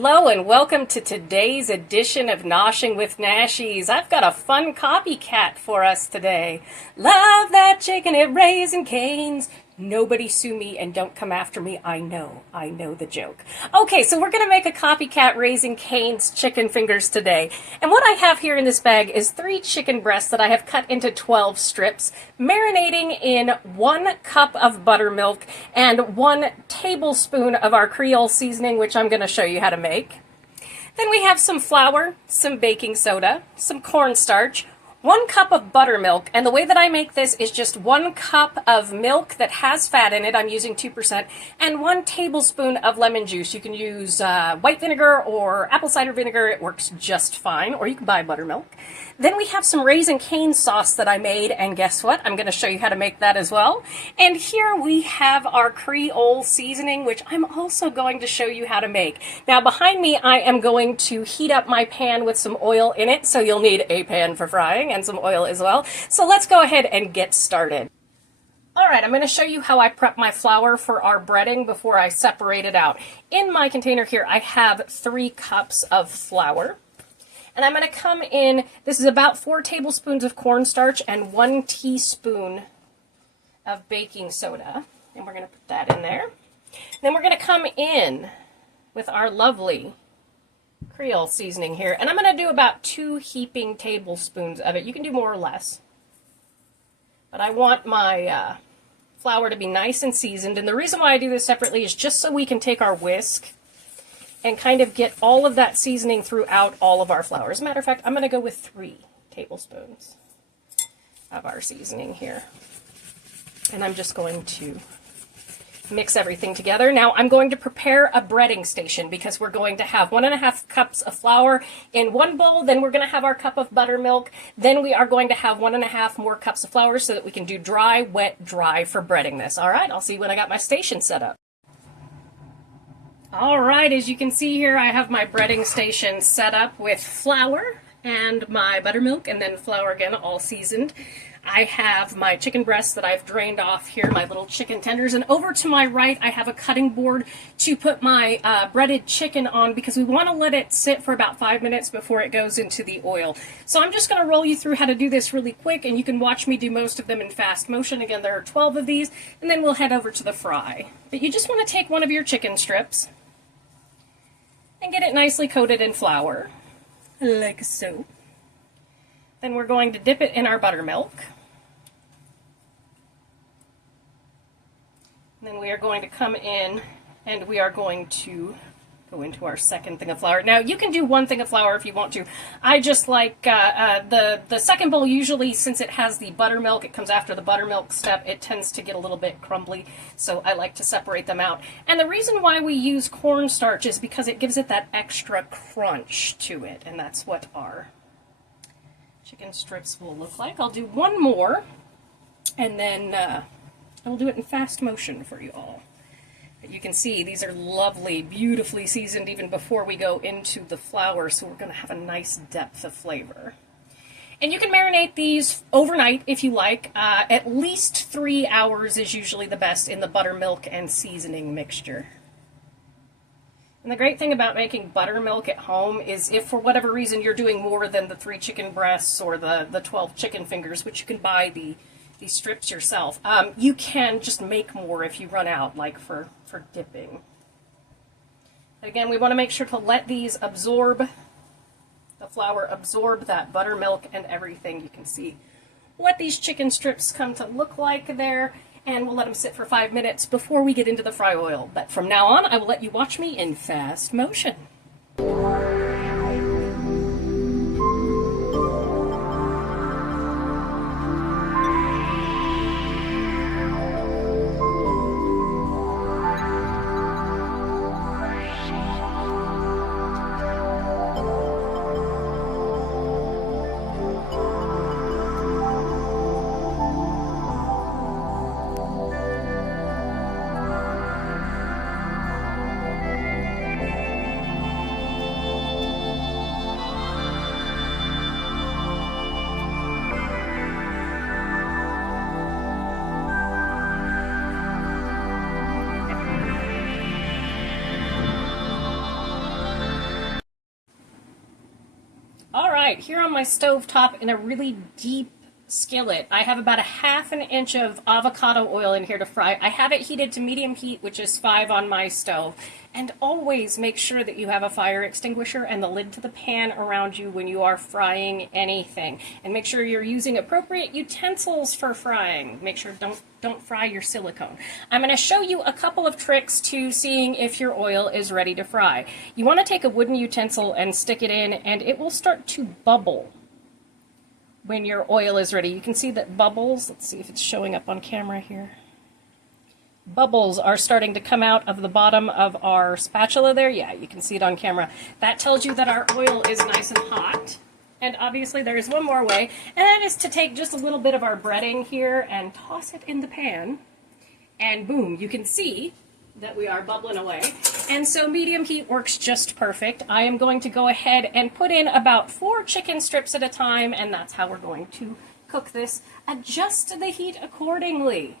Hello and welcome to today's edition of Noshing with Nashies. I've got a fun copycat for us today. Love that chicken at Raising Cane's. Nobody sue me and don't come after me. I know the joke. Okay, so we're going to make a copycat Raising Cane's chicken fingers today. And what I have here in this bag is 3 chicken breasts that I have cut into 12 strips, marinating in 1 cup of buttermilk and 1 tablespoon of our Creole seasoning, which I'm going to show you how to make. Then we have some flour, some baking soda, some cornstarch, 1 cup of buttermilk, and the way that I make this is just 1 cup of milk that has fat in it, I'm using 2%, and 1 tablespoon of lemon juice. You can use white vinegar or apple cider vinegar, it works just fine, or you can buy buttermilk. Then we have some Raising Cane sauce that I made, and guess what? I'm going to show you how to make that as well. And here we have our Creole seasoning, which I'm also going to show you how to make. Now behind me, I am going to heat up my pan with some oil in it, so you'll need a pan for frying and some oil as well. So let's go ahead and get started. Alright, I'm going to show you how I prep my flour for our breading before I separate it out. In my container here, I have 3 cups of flour. And I'm going to come in, this is about 4 tablespoons of cornstarch and 1 teaspoon of baking soda. And we're going to put that in there. Then we're going to come in with our lovely Creole seasoning here. And I'm going to do about 2 heaping tablespoons of it. You can do more or less. But I want my flour to be nice and seasoned. And the reason why I do this separately is just so we can take our whisk and kind of get all of that seasoning throughout all of our flour. As a matter of fact, I'm going to go with 3 tablespoons of our seasoning here. And I'm just going to mix everything together. Now I'm going to prepare a breading station because we're going to have 1.5 cups of flour in 1 bowl, then we're going to have our cup of buttermilk, then we are going to have 1.5 more cups of flour so that we can do dry, wet, dry for breading this. All right, I'll see you when I got my station set up. All right, as you can see here, I have my breading station set up with flour and my buttermilk and then flour again, all seasoned. I have my chicken breasts that I've drained off here, my little chicken tenders, and over to my right I have a cutting board to put my breaded chicken on because we want to let it sit for about 5 minutes before it goes into the oil. So I'm just going to roll you through how to do this really quick, and you can watch me do most of them in fast motion. Again, there are 12 of these, and then we'll head over to the fry. But you just want to take one of your chicken strips and get it nicely coated in flour, like so. Then we're going to dip it in our buttermilk. And then we are going to come in and we are going to go into our second thing of flour. Now you can do 1 thing of flour if you want to. I just like the second bowl usually, since it has the buttermilk, it comes after the buttermilk step, it tends to get a little bit crumbly, so I like to separate them out. And the reason why we use cornstarch is because it gives it that extra crunch to it, and that's what our chicken strips will look like. I'll do 1 more, and then I will do it in fast motion for you all. But you can see these are lovely, beautifully seasoned even before we go into the flour, so we're going to have a nice depth of flavor. And you can marinate these overnight if you like. At least 3 hours is usually the best in the buttermilk and seasoning mixture. And the great thing about making buttermilk at home is if for whatever reason you're doing more than the 3 chicken breasts or the 12 chicken fingers, which you can buy these strips yourself, you can just make more if you run out, like for dipping. But again, we want to make sure to let these absorb, the flour absorb that buttermilk and everything. You can see what these chicken strips come to look like there, and we'll let them sit for 5 minutes before we get into the fry oil. But from now on, I will let you watch me in fast motion. All right, here on my stovetop in a really deep skillet, I have about a half an inch of avocado oil in here to fry. I have it heated to medium heat, which is 5 on my stove. And always make sure that you have a fire extinguisher and the lid to the pan around you when you are frying anything. And make sure you're using appropriate utensils for frying. Make sure don't fry your silicone. I'm going to show you a couple of tricks to seeing if your oil is ready to fry. You want to take a wooden utensil and stick it in, and it will start to bubble when your oil is ready. You can see that bubbles, let's see if it's showing up on camera here. Bubbles are starting to come out of the bottom of our spatula there. Yeah, you can see it on camera. That tells you that our oil is nice and hot. And obviously there is one more way, and that is to take just a little bit of our breading here and toss it in the pan. And boom, you can see that we are bubbling away. And so medium heat works just perfect. I am going to go ahead and put in about 4 chicken strips at a time, and that's how we're going to cook this. Adjust the heat accordingly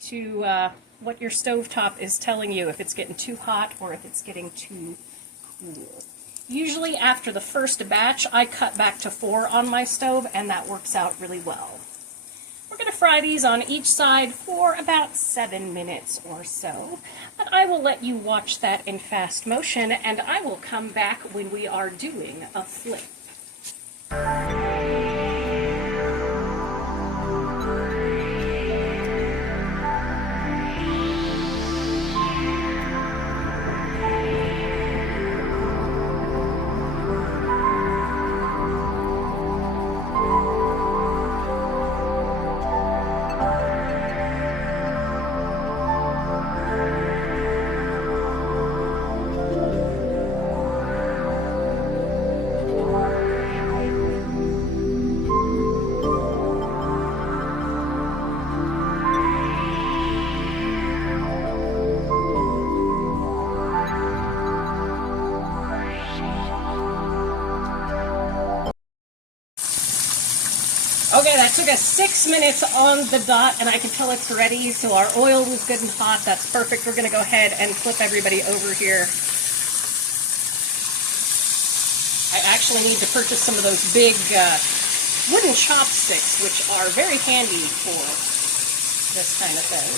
to what your stovetop is telling you, if it's getting too hot or if it's getting too cool. Usually after the first batch, I cut back to 4 on my stove, and that works out really well. We're going to fry these on each side for about 7 minutes or so. But I will let you watch that in fast motion, and I will come back when we are doing a flip. Okay, that took us 6 minutes on the dot, and I can tell it's ready, so our oil was good and hot. That's perfect. We're going to go ahead and flip everybody over here. I actually need to purchase some of those big wooden chopsticks, which are very handy for this kind of thing.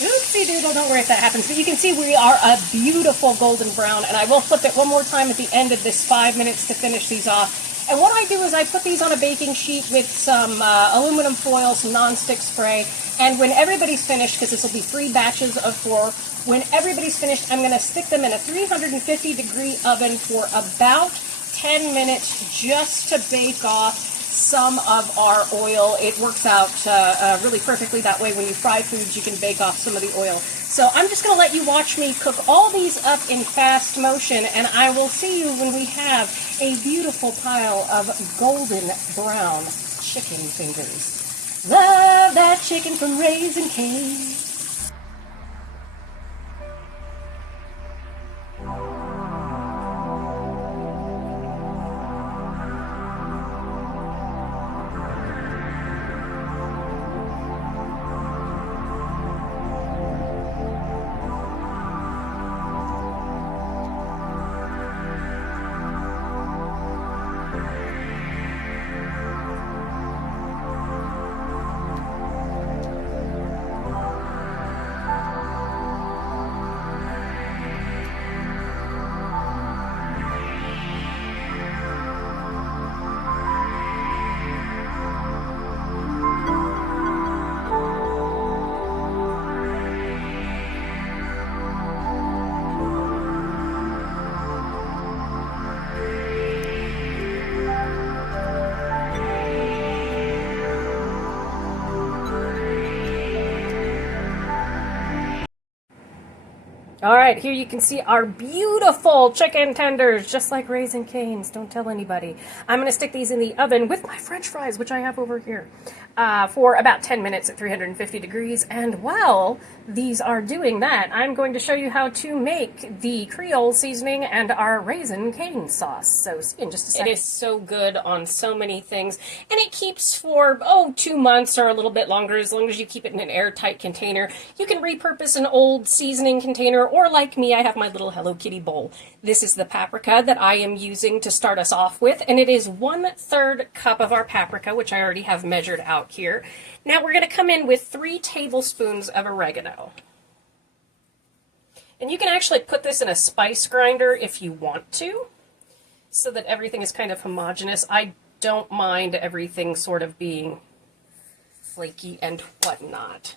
Oopsie doodle, don't worry if that happens. But you can see we are a beautiful golden brown, and I will flip it one more time at the end of this 5 minutes to finish these off. And what I do is I put these on a baking sheet with some aluminum foil, some non-stick spray, and when everybody's finished, because this will be 3 batches of 4, when everybody's finished, I'm going to stick them in a 350-degree oven for about 10 minutes just to bake off some of our oil. It works out really perfectly that way. When you fry foods, you can bake off some of the oil. So I'm just going to let you watch me cook all these up in fast motion, and I will see you when we have a beautiful pile of golden brown chicken fingers. Love that chicken from Raising Cane's. All right, here you can see our beautiful chicken tenders, just like Raising Cane's. Don't tell anybody. I'm going to stick these in the oven with my French fries, which I have over here, for about 10 minutes at 350 degrees. And while these are doing that, I'm going to show you how to make the Creole seasoning and our raisin cane sauce. So see you in just a second. It is so good on so many things, and it keeps for, 2 months or a little bit longer, as long as you keep it in an airtight container. You can repurpose an old seasoning container, or like me, I have my little Hello Kitty bowl. This is the paprika that I am using to start us off with, and it is 1/3 cup of our paprika, which I already have measured out here. Now we're going to come in with 3 tablespoons of oregano. And you can actually put this in a spice grinder if you want to, so that everything is kind of homogeneous. I don't mind everything sort of being flaky and whatnot.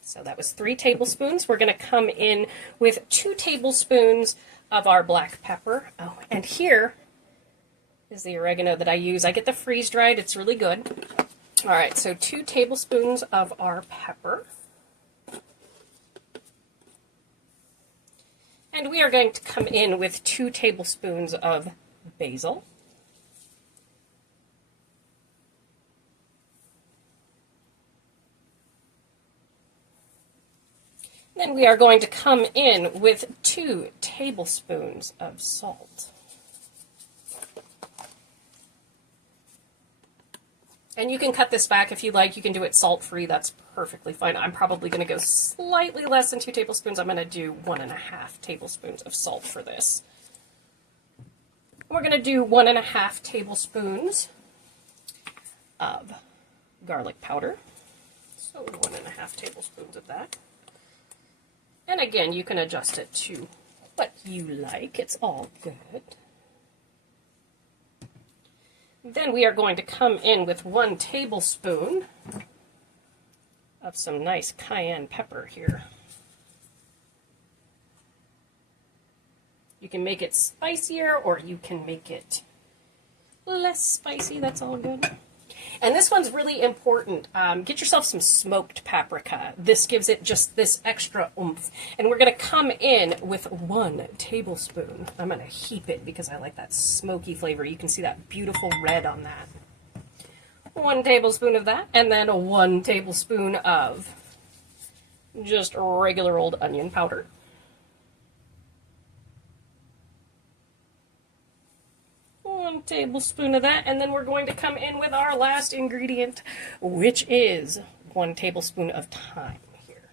So that was 3 tablespoons. We're going to come in with 2 tablespoons of our black pepper. Oh, and here is the oregano that I use. I get the freeze-dried. It's really good. All right, so 2 tablespoons of our pepper. And we are going to come in with 2 tablespoons of basil. Then we are going to come in with 2 tablespoons of salt. And you can cut this back if you like. You can do it salt-free. That's perfectly fine. I'm probably going to go slightly less than 2 tablespoons. I'm going to do 1.5 tablespoons of salt for this. We're going to do 1.5 tablespoons of garlic powder. So 1.5 tablespoons of that. And again, you can adjust it to what you like. It's all good. Then we are going to come in with 1 tablespoon of some nice cayenne pepper here. You can make it spicier or you can make it less spicy. That's all good. And this one's really important. Get yourself some smoked paprika. This gives it just this extra oomph. And we're going to come in with 1 tablespoon. I'm going to heap it because I like that smoky flavor. You can see that beautiful red on that. 1 tablespoon of that, and then 1 tablespoon of just regular old onion powder. One tablespoon of that, and then we're going to come in with our last ingredient, which is 1 tablespoon of thyme here.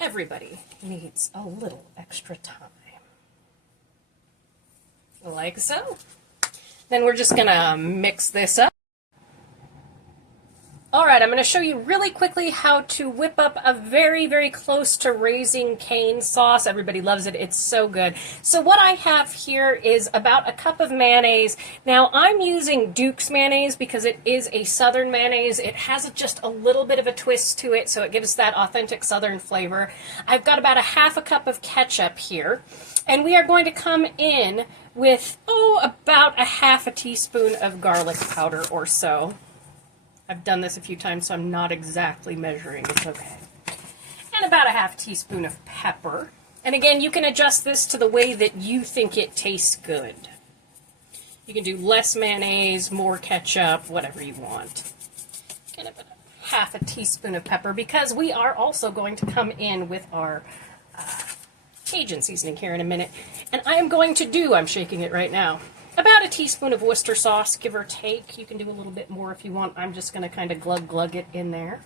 Everybody needs a little extra thyme. Like so. Then we're just gonna mix this up. All right, I'm going to show you really quickly how to whip up a very, very close to raisin cane sauce. Everybody loves it. It's so good. So what I have here is about 1 cup of mayonnaise. Now, I'm using Duke's mayonnaise because it is a southern mayonnaise. It has just a little bit of a twist to it, so it gives that authentic southern flavor. I've got about 1/2 cup of ketchup here, and we are going to come in with, about 1/2 teaspoon of garlic powder or so. I've done this a few times, so I'm not exactly measuring. It's okay. And about 1/2 teaspoon of pepper. And again, you can adjust this to the way that you think it tastes good. You can do less mayonnaise, more ketchup, whatever you want. And about 1/2 teaspoon of pepper, because we are also going to come in with our Cajun seasoning here in a minute. And I am going to do, I'm shaking it right now, about 1 teaspoon of Worcester sauce, give or take. You can do a little bit more if you want. I'm just going to kind of glug it in there.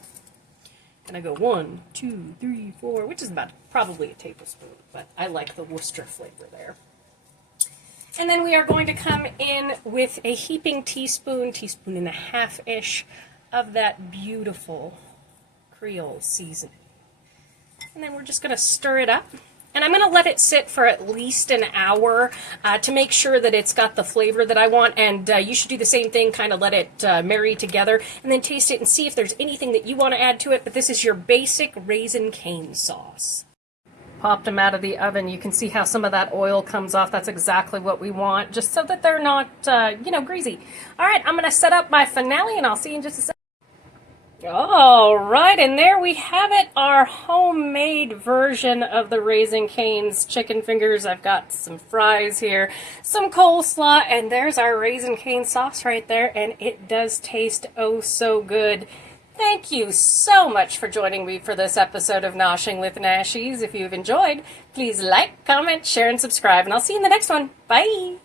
And I go 1, 2, 3, 4, which is about probably 1 tablespoon, but I like the Worcester flavor there. And then we are going to come in with a heaping teaspoon, 1.5-ish of that beautiful Creole seasoning. And then we're just going to stir it up. And I'm going to let it sit for at least an hour to make sure that it's got the flavor that I want. And you should do the same thing, kind of let it marry together, and then taste it and see if there's anything that you want to add to it. But this is your basic raisin cane sauce. Popped them out of the oven. You can see how some of that oil comes off. That's exactly what we want, just so that they're not, greasy. All right, I'm going to set up my finale, and I'll see you in just a second. All right, and there we have it, our homemade version of the Raising Cane's chicken fingers. I've got some fries here, some coleslaw, and there's our Raising Cane sauce right there, and it does taste oh so good. Thank you so much for joining me for this episode of Noshing with Nashies. If you've enjoyed, please like, comment, share, and subscribe, and I'll see you in the next one. Bye!